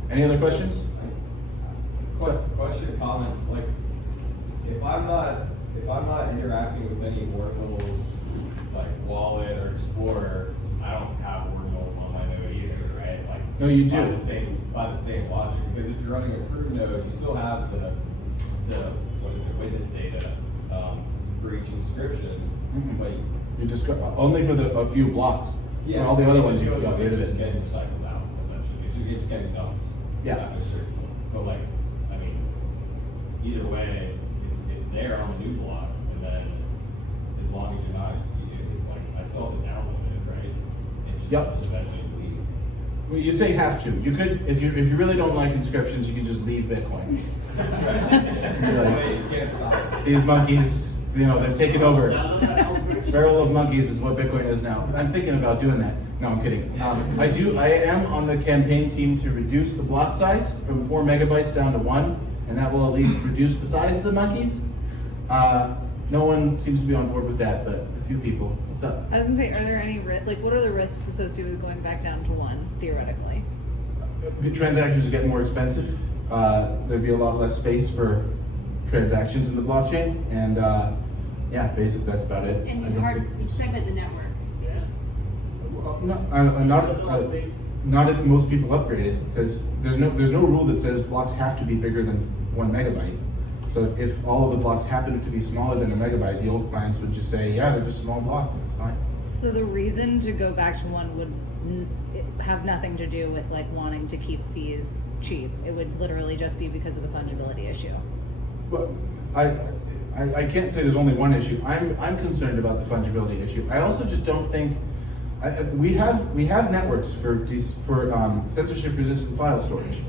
Any other questions? Question, comment, like, if I'm not interacting with any ordinals, like wallet or explorer, I don't have ordinals on my node either, right? Like, No, you do. By the same logic, because if you're running a proof node, you still have the witness data for each inscription, Mhm. but You just only for a few blocks. yeah, For all the other it's ones, you just- got rid of it's just it. getting recycled out essentially. It's getting dumps. Yeah. After a certain point. But like, I mean, either way, it's there on the new blocks, and then as long as you're not, like, I still have to download it, right? It just Yep. just eventually leave. Well, you say have to. You could, if you really don't like inscriptions, you can just leave Bitcoin. You can't stop it. These monkeys, they've taken over. Barrel of monkeys is what Bitcoin is now. I'm thinking about doing that. No, I'm kidding. I am on the campaign team to reduce the block size from 4 megabytes down to 1, and that will at least reduce the size of the monkeys. No one seems to be on board with that, but a few people. What's up? I was gonna say, are there any what are the risks associated with going back down to 1 theoretically? Transactions would get more expensive. There'd be a lot less space for transactions in the blockchain, and yeah, basically that's about it. And I you don't think- segment the network. Yeah. Not if most people upgraded, because there's no rule that says blocks have to be bigger than 1 megabyte. So if all of the blocks happen to be smaller than a megabyte, the old plans would just say, yeah, they're just small blocks. That's fine. So the reason to go back to 1 would have nothing to do with like wanting to keep fees cheap. It would literally just be because of the fungibility issue. Well, I can't say there's only one issue. I'm concerned about the fungibility issue. I also just don't think we have networks for censorship-resistant file storage.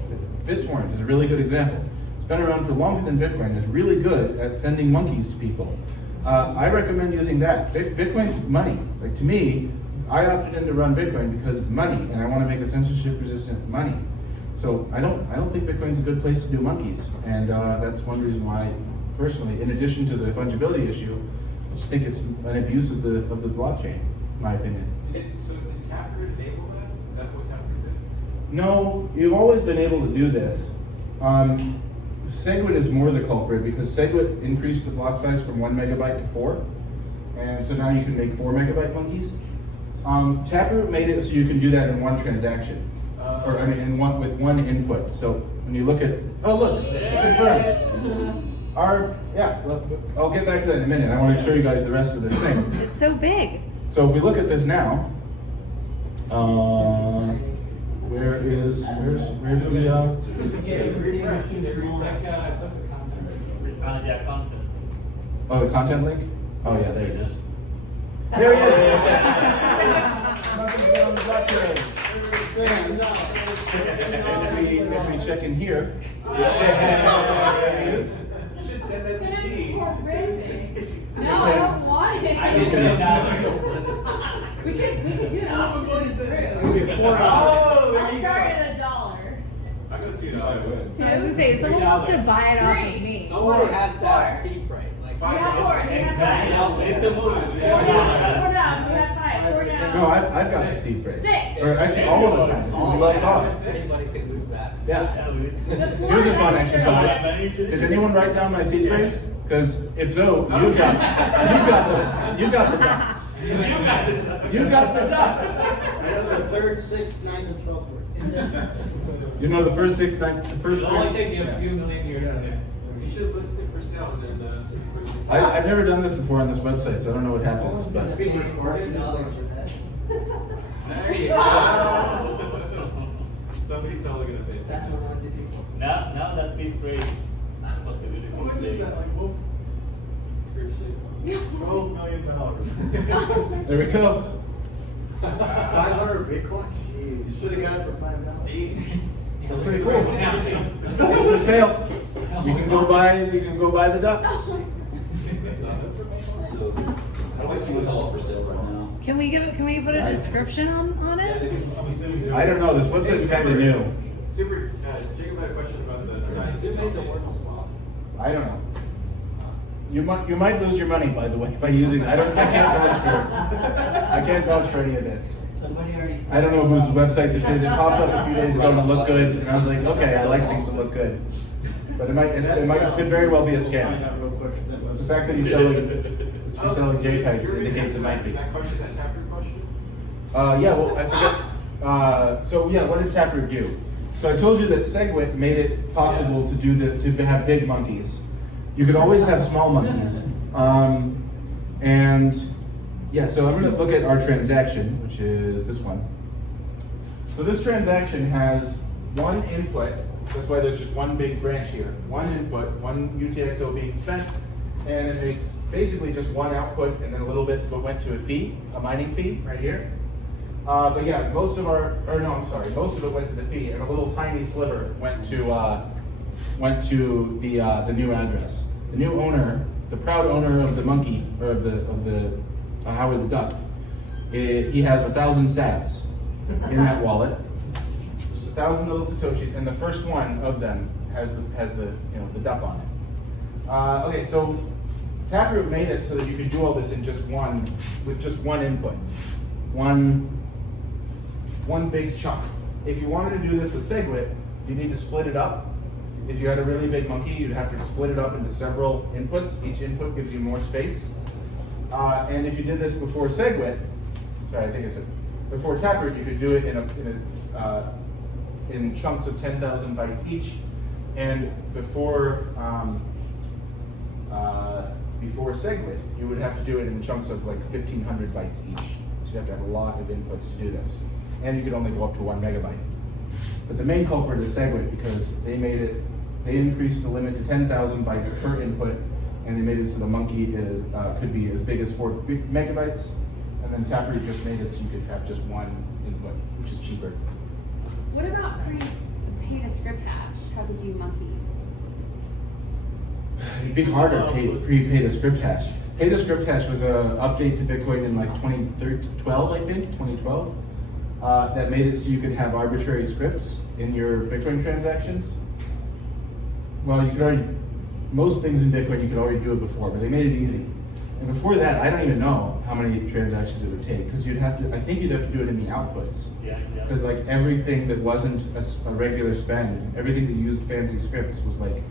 BitTorrent is a really good example. It's been around for longer than Bitcoin. It's really good at sending monkeys to people. I recommend using that. Bitcoin's money. Like, to me, I opted in to run Bitcoin because it's money, and I want to make a censorship-resistant money. So I don't think Bitcoin's a good place to do monkeys, and that's one reason why, personally, in addition to the fungibility issue, I just think it's an abuse of the blockchain, in my opinion. So did Taproot enable that? Is that what Taproot did? No, you've always been able to do this. Segwit is more the culprit because Segwit increased the block size from 1 megabyte to 4, and so now you can make 4 megabyte monkeys. Taproot made it so you can do that in one transaction, with one input. So when you look at, look, confirmed. I'll get back to that in a minute. I want to show you guys the rest of this thing. It's so big. So if we look at this now, where's the Yeah, content. the content link? Oh yeah, there it is. There he is. Nothing's going on the blockchain. If we check in here, there he is. You should send that to T. You should send it to T. No, I don't want it. We could do it. I'll start at $1. I go $2. I was gonna say, if someone wants to buy it off of me. Somebody has that Four. seed price, like We have 4. We have Exactly. 5. It's the move. 4 down. We have 5. 4 down. no, I've got the seed phrase. 6. Or actually, all of us have it. 'Cause you all saw it. anybody can move that. Yeah. we- The floor Here's a fun has to- exercise. Did anyone write down my seed phrase? Because if so, you got the duck. You got the duck. I know the third, sixth, ninth, and 12th word. You know the first six, the first It'll only three. take you a few million years to get. You should list it for sale and then, I've never done this before on this website, so I don't know what happens. It's But being recorded. $1 for that. There you go. Somebody's totally gonna pay. That's what I wanted to do. Now that seed phrase possibility. How much is that, like, whoop? $12 million. there we go. 500 Bitcoin? Jeez, you should have got it for $5. That's pretty cool. It's for sale. You can go buy the duck. So, how do I see what's all up for sale right now? Can we put a description on it? I don't know. This website's kind of new. Super, Jacob had a question about the site. Who made the Ordinals model? I don't know. You might lose your money, by the way, by using it. I can't vouch for it. I can't vouch for any of this. Somebody already. I don't know whose website this is. It popped up a few days ago and it looked good, and I was like, okay, I like things that look good. But it could very well be a scam. The fact that you're selling JPEGs indicates it might be. That question, that Taproot question? Yeah, well, I forget. So yeah, what did Taproot do? So I told you that SegWit made it possible to have big monkeys. You could always have small monkeys. And yeah, so I'm going to look at our transaction, which is this one. So this transaction has one input. That's why there's just one big branch here. One input, one UTXO being spent, and it makes basically just one output and then a little bit went to a fee, a mining fee right here. But yeah, most of it went to the fee, and a little tiny sliver went to the new address. The new owner, the proud owner of the monkey, or of the Howard the Duck, he has 1,000 sats in that wallet. Just 1,000 little satoshis, and the first one of them has the duck on it. Okay, so Taproot made it so that you could do all this in with just one input, one big chunk. If you wanted to do this with SegWit, you need to split it up. If you had a really big monkey, you'd have to split it up into several inputs. Each input gives you more space. And if you did this before SegWit, before Taproot, you could do it in chunks of 10,000 bytes each. And before SegWit, you would have to do it in chunks of like 1,500 bytes each. So you have to have a lot of inputs to do this. And you could only go up to 1 megabyte. But the main culprit is SegWit because they increased the limit to 10,000 bytes per input, and they made it so the monkey could be as big as 4 megabytes. And then Taproot just made it so you could have just one input, which is cheaper. What about pre-paid a script hash? How could you monkey? It'd be harder to pre-paid a script hash. Paid a script hash was an update to Bitcoin in like 2012, I think, 2012. That made it so you could have arbitrary scripts in your Bitcoin transactions. Well, most things in Bitcoin you could already do it before, but they made it easy. And before that, I don't even know how many transactions it would take, because I think you'd have to do it in the outputs. Yeah. Because like everything that wasn't a regular spend, everything that used fancy scripts was like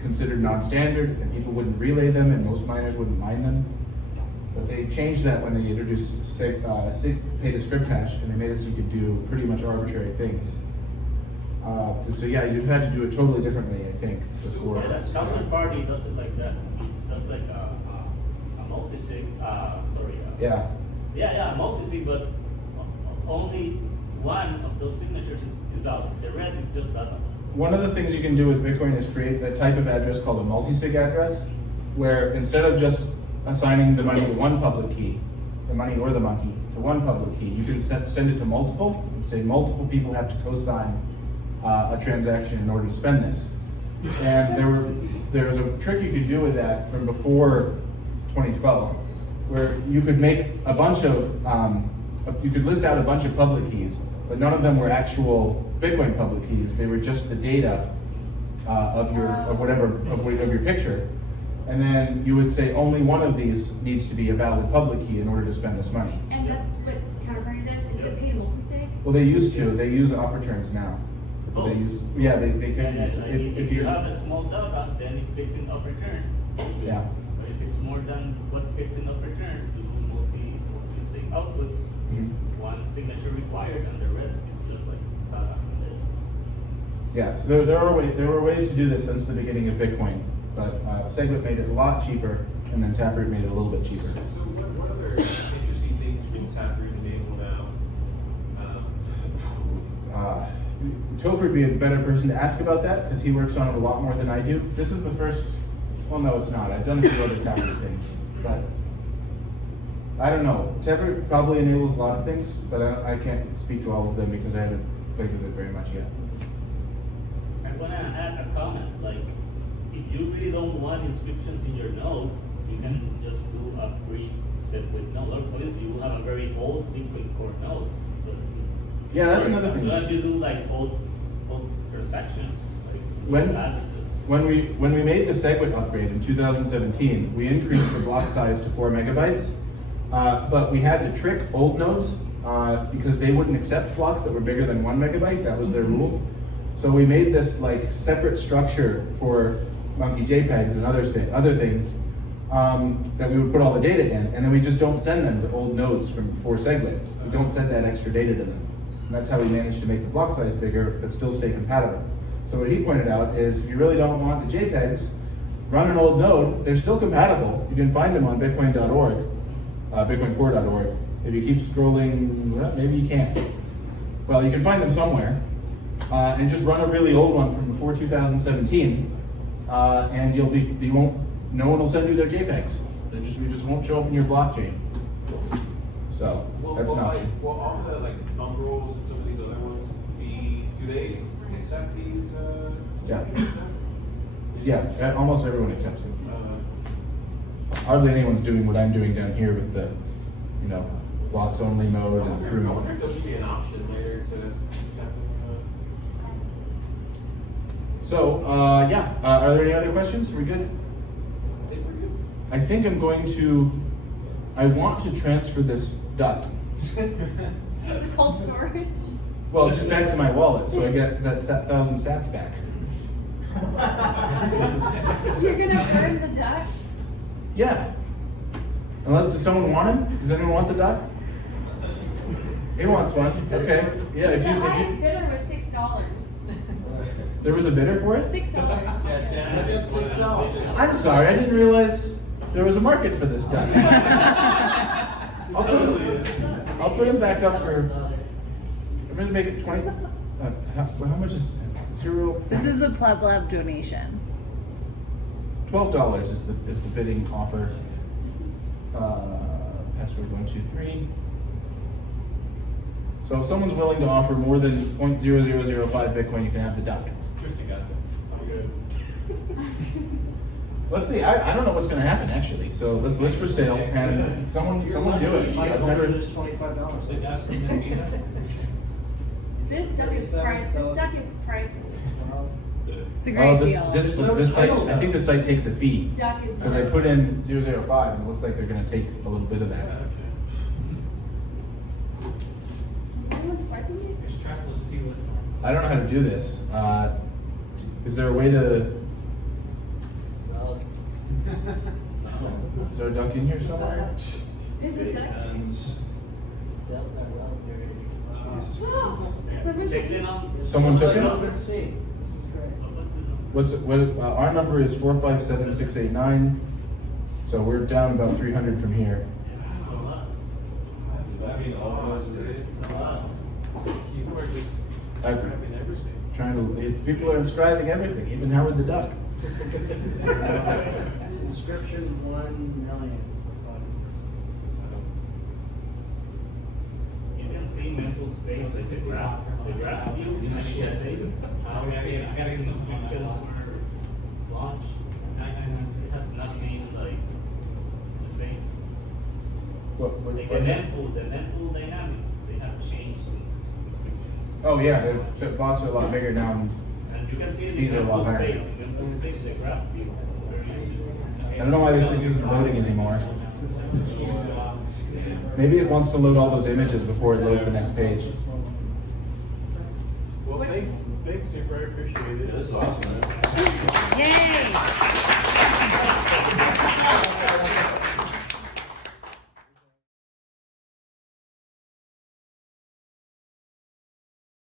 considered non-standard, and people wouldn't relay them, and most miners wouldn't mine them. But they changed that when they introduced paid a script hash, and they made it so you could do pretty much arbitrary things. So yeah, you'd had to do it totally differently, I think, before. Yeah, that counterparty does it like that. That's like a multi-sig. Yeah. Yeah, multi-sig, but only one of those signatures is valid. The rest is just that. One of the things you can do with Bitcoin is create the type of address called a multi-sig address, where instead of just assigning the money to one public key, the money or the monkey, to one public key, you can send it to multiple, and say multiple people have to co-sign a transaction in order to spend this. And there was a trick you could do with that from before 2012, where you could make a bunch of, you could list out a bunch of public keys, but none of them were actual Bitcoin public keys. They were just the data of your picture. And then you would say only one of these needs to be a valid public key in order to spend this money. And that's what counterparty does? Is it paid multi-sig? Well, they used to. They use operaturns now. Will they use? Yeah, they can use And, it. if you have a small data, then it fits in upper turn. Yeah. But if it's more than what fits in upper turn, you do multi-sig outputs. Mhm. One signature required, and the rest is just like data. Yeah, so there were ways to do this since the beginning of Bitcoin, but SegWit made it a lot cheaper, and then Taproot made it a little bit cheaper. So what other interesting things will Taproot enable now? Topher would be a better person to ask about that because he works on it a lot more than I do. This is the first. Well, no, it's not. I've done a few other Taproot things, but I don't know. Taproot probably enables a lot of things, but I can't speak to all of them because I haven't played with it very much yet. I'm gonna add a comment, like, if you really don't want inscriptions in your node, you can just do a pre-SegWit node. Obviously, you will have a very old Bitcoin core node, but Yeah, that's another thing. as long as you do like old transactions, like When- addresses. When we made the SegWit upgrade in 2017, we increased the block size to 4 megabytes, but we had to trick old nodes because they wouldn't accept blocks that were bigger than 1 megabyte. That was their rule. So we made this like separate structure for Monkey JPEGs and other things that we would put all the data in, and then we just don't send them to old nodes for SegWit. We don't send that extra data to them. And that's how we managed to make the block size bigger, but still stay compatible. So what he pointed out is if you really don't want the JPEGs, run an old node. They're still compatible. You can find them on bitcoin.org, bitcoincore.org. If you keep scrolling, well, maybe you can't. Well, you can find them somewhere. And just run a really old one from before 2017, and no one will send you their JPEGs. We just won't show up in your blockchain. So that's an option. Will all the like Umbrals and some of these other ones do they accept these? Yeah. inscriptions now? Yeah, almost everyone accepts them. Hardly anyone's doing what I'm doing down here with the, blocks only mode and I wonder crew. if there'll be an option later to accept them. So, yeah, are there any other questions? Are we good? I think we're good. I think I'm going to, I want to transfer this duck. Cold storage. Well, just back to my wallet, so I get that 1,000 sats back. You're gonna burn the duck? Yeah. Does someone want him? Does anyone want the duck? He wants one. Okay. Yeah. The highest bidder was $6. There was a bidder for it. $6. Yes, and I got $6. I'm sorry, I didn't realize there was a market for this duck. I'll put him back up for. I'm gonna make it 20. How much is zero? This is a PlebLab donation. $12 is the bidding offer. Password 123. So if someone's willing to offer more than 0.0005 Bitcoin, you can have the duck. Interesting, that's it. I'm good. Let's see. I don't know what's going to happen actually. So let's list for sale and someone do it. Like, I've never. just $25. They got from this meetup. This duck is priceless. This duck is priceless. It's a great deal. This site. I think the site takes a fee Duck is. because I put in 005 and it looks like they're going to take a little bit of that. Everyone's swiping it? There's trustless tea list. I don't know how to do this. Is there a way to? Well, Is there a duck in here somewhere? Is it duck? well, Someone Check them out. Someone took it. Let's see. This is great. Our number is 457689. So we're down about 300 from here. It's a lot. I mean, all those are. It's a lot. People are just I'm grabbing everything. people are inscribing everything, even Howard the Duck. Inscription 1 million. You can see mental space, like the graph view in mental space. How certain inscriptions were launched. It has not been like the same. Like the mempool dynamics, they have changed since inscriptions. Oh yeah, the blocks are a lot bigger now. And you can see it These are a in lot mental higher. space. In mental space, the graph view is very interesting. I don't know why this thing isn't loading anymore. Maybe it wants to load all those images before it loads the next page. Well, What's- thanks, Super, I appreciate it. Yeah, this is awesome, man. Yay!